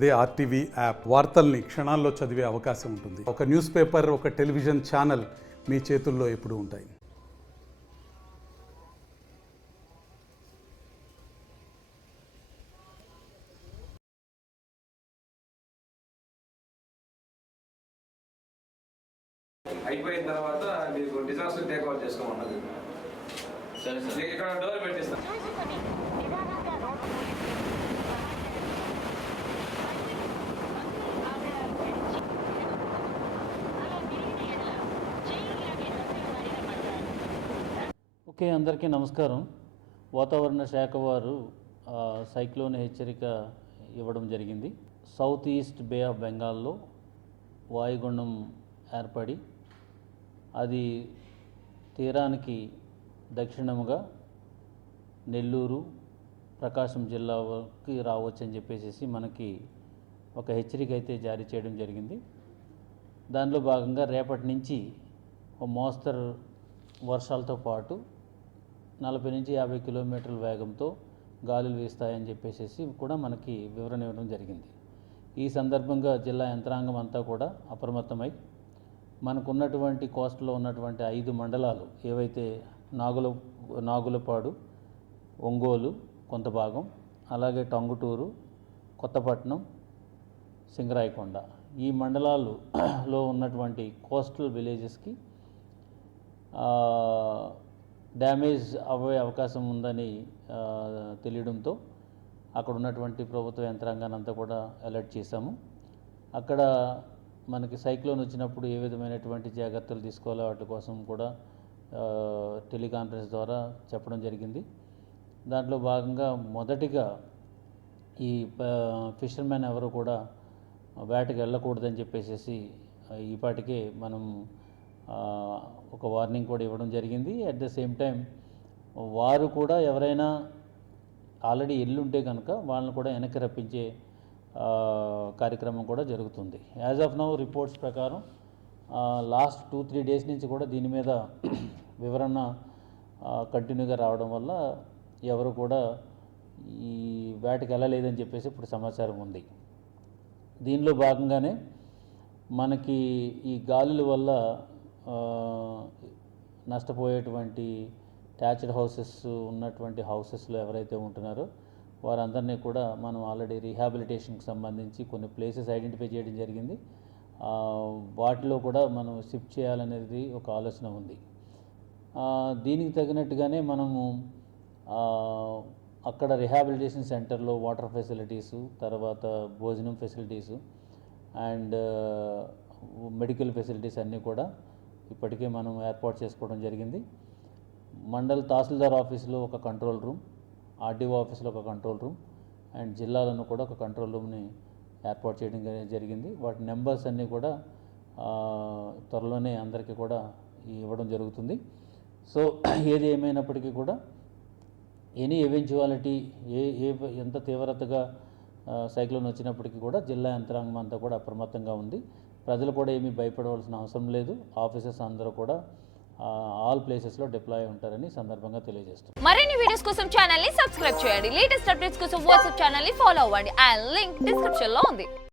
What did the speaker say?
అదే RTV app వార్తల్ని క్షణాల్లో చదివే అవకాశం ఉంటుంది. ఒక న్యూస్ పేపర్, ఒక టెలివిజన్ ఛానల్ మీ చేతుల్లో ఎప్పుడూ ఉంటాయి. అయిపోయిన తర్వాత మీకు డిజాస్టర్ టేక్ ఓవర్ చేసుకోమన్నది. సరే సార్, ఇక్కడ డోర్ పెట్టిస్తాను. ఓకే, అందరికీ నమస్కారం. వాతావరణ శాఖ వారు సైక్లోన్ హెచ్చరిక ఇవ్వడం జరిగింది. సౌత్ ఈస్ట్ బే ఆఫ్ బెంగాల్లో వాయుగుండం ఏర్పడి అది తీరానికి దక్షిణముగా నెల్లూరు, ప్రకాశం జిల్లాకి రావచ్చని చెప్పేసి మనకి ఒక హెచ్చరిక అయితే జారీ చేయడం జరిగింది. దానిలో భాగంగా రేపటి నుంచి ఒక మోస్తరు వర్షాలతో పాటు 40 నుంచి 50 కిలోమీటర్ల వేగంతో గాలులు వీస్తాయని చెప్పేసి కూడా మనకి వివరణ ఇవ్వడం జరిగింది. ఈ సందర్భంగా జిల్లా యంత్రాంగం అంతా కూడా అప్రమత్తమై మనకున్నటువంటి కోస్టలో ఉన్నటువంటి 5 మండలాలు ఏవైతే నాగులపాడు, ఒంగోలు కొంత భాగం, అలాగే టంగుటూరు, కొత్తపట్నం, సింగరాయకొండ ఈ మండలాలలో ఉన్నటువంటి కోస్టల్ విలేజెస్కి డ్యామేజ్ అవ్వే అవకాశం ఉందని తెలియడంతో అక్కడ ఉన్నటువంటి ప్రభుత్వ యంత్రాంగాన్ని అంతా కూడా అలర్ట్ చేశాము. అక్కడ మనకి సైక్లోన్ వచ్చినప్పుడు ఏ విధమైనటువంటి జాగ్రత్తలు తీసుకోవాలో వాటి కోసం కూడా టెలికాన్ఫరెన్స్ ద్వారా చెప్పడం జరిగింది. దాంట్లో భాగంగా మొదటిగా ఈ ఫిషర్మెన్ ఎవరు కూడా వేటకి వెళ్ళకూడదని చెప్పేసి ఈపాటికే మనం ఒక వార్నింగ్ కూడా ఇవ్వడం జరిగింది. అట్ ద సేమ్ టైం వారు కూడా ఎవరైనా ఆల్రెడీ ఎల్లుంటే కనుక వాళ్ళని కూడా వెనక్కి రప్పించే కార్యక్రమం కూడా జరుగుతుంది. యాజ్ ఆఫ్ నౌ రిపోర్ట్స్ ప్రకారం లాస్ట్ 2-3 డేస్ నుంచి కూడా దీని మీద వివరణ కంటిన్యూగా రావడం వల్ల ఎవరు కూడా ఈ వేటకి వెళ్ళలేదని చెప్పేసి ఇప్పుడు సమాచారం ఉంది. దీనిలో భాగంగానే మనకి ఈ గాలుల వల్ల నష్టపోయేటువంటి ట్యాచ్డ్ హౌసెస్ ఉన్నటువంటి హౌసెస్లో ఎవరైతే ఉంటున్నారో వారందరినీ కూడా మనం ఆల్రెడీ రీహాబిలిటేషన్కి సంబంధించి కొన్ని ప్లేసెస్ ఐడెంటిఫై చేయడం జరిగింది. వాటిలో కూడా మనం షిఫ్ట్ చేయాలనేది ఒక ఆలోచన ఉంది. దీనికి తగినట్టుగానే మనము అక్కడ రీహాబిలిటేషన్ సెంటర్లో వాటర్ ఫెసిలిటీసు, తర్వాత భోజనం ఫెసిలిటీసు అండ్ మెడికల్ ఫెసిలిటీస్ అన్నీ కూడా ఇప్పటికే మనం ఏర్పాటు చేసుకోవడం జరిగింది. మండల్ తహసీల్దార్ ఆఫీస్లో ఒక కంట్రోల్ రూమ్, ఆర్డీఓ ఆఫీస్లో ఒక కంట్రోల్ రూమ్ అండ్ జిల్లాలను కూడా ఒక కంట్రోల్ రూమ్ని ఏర్పాటు చేయడం జరిగింది. వాటి నెంబర్స్ అన్నీ కూడా త్వరలోనే అందరికీ కూడా ఇవ్వడం జరుగుతుంది. సో ఏది ఏమైనప్పటికీ కూడా ఎనీ ఎవెంచువాలిటీ ఎంత తీవ్రతగా సైక్లోన్ వచ్చినప్పటికీ కూడా జిల్లా యంత్రాంగం అంతా కూడా అప్రమత్తంగా ఉంది. ప్రజలు కూడా ఏమీ భయపడవలసిన అవసరం లేదు. ఆఫీసర్స్ అందరూ కూడా ఆల్ ప్లేసెస్లో డిప్లాయ్ ఉంటారని సందర్భంగా తెలియజేస్తున్నారు. మరిన్ని వీడియోస్ కోసం ఛానల్ ని సబ్స్క్రైబ్ చేయండి. లేటెస్ట్ అప్డేట్స్ కోసం వాట్సాప్ ఛానల్ ని ఫాలో అవ్వండి. అండ్ లింక్ డిస్క్రిప్షన్ లో ఉంది.